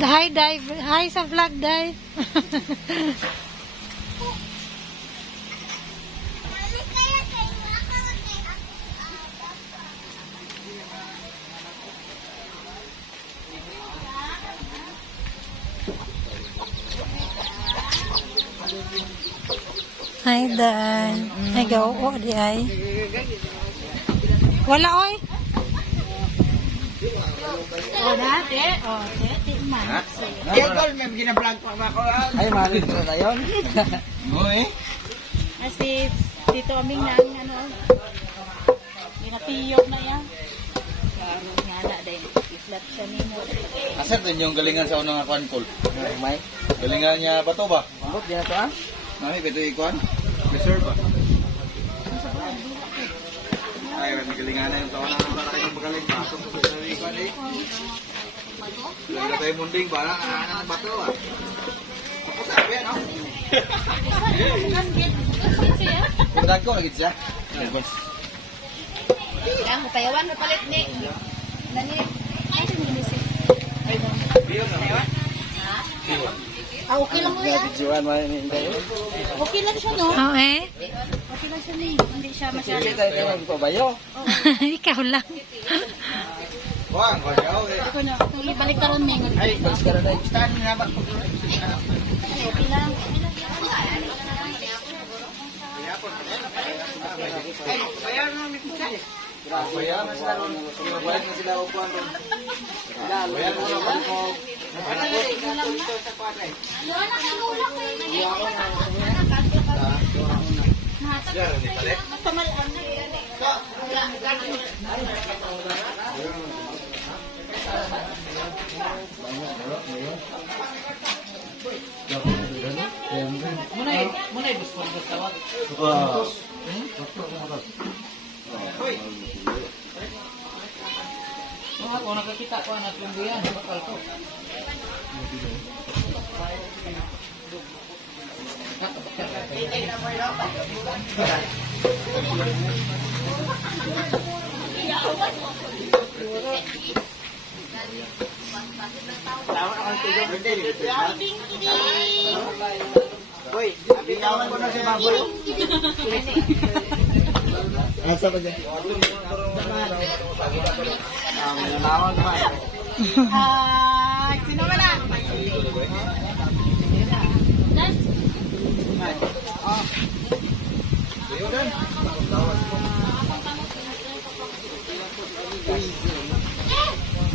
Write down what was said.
Hi, Dai. Hi sa vlog, Dai. Hi, Dai. Ay, gawa di ay. Wala, oy. Oh, dati. Oh, dati man. Kegol, may ginablog pa ako. Ay, malit na tayo. Uy. Kasi dito aming nang ano, ginatiyog na yan. Karo nga na din. Islat siya ni mo. Asan din yung galingan sa unang akuan call? May. Galingan niya ba to ba? Ambot niya to ah? Mami, beto ikuan? Reserve ba? Ay, may galingan na yung sa unang akuan yung magaling ba? Ito po sa ikuan eh. Wala tayo munding ba? Ano ba to ah? Ako sabi ano? Kundag ko lagi siya. Ang payawan na palit ni. Nani? Ay, hindi si. Ay, no. Ah, okay lang mo yan. Okay lang siya, no? Oh, eh. Okay lang siya ni. Hindi siya masyado. Ikaw lang. Wang, kau Ito na. Balik ka ron, Ming. ay, basta na tayo. Stand nga ba? Okay lang. Bayaran na sila. Bayaran na sila. Bayaran na sila upuan doon. Bayaran mo na ko. Muna ibus ko sa tawag. Kung nakakita ko na tumbuyan, bakal ko. Hoy, biyawan ko na si Baboy. Asa ba dyan? Mananawag pa. Sino ba na? Easy.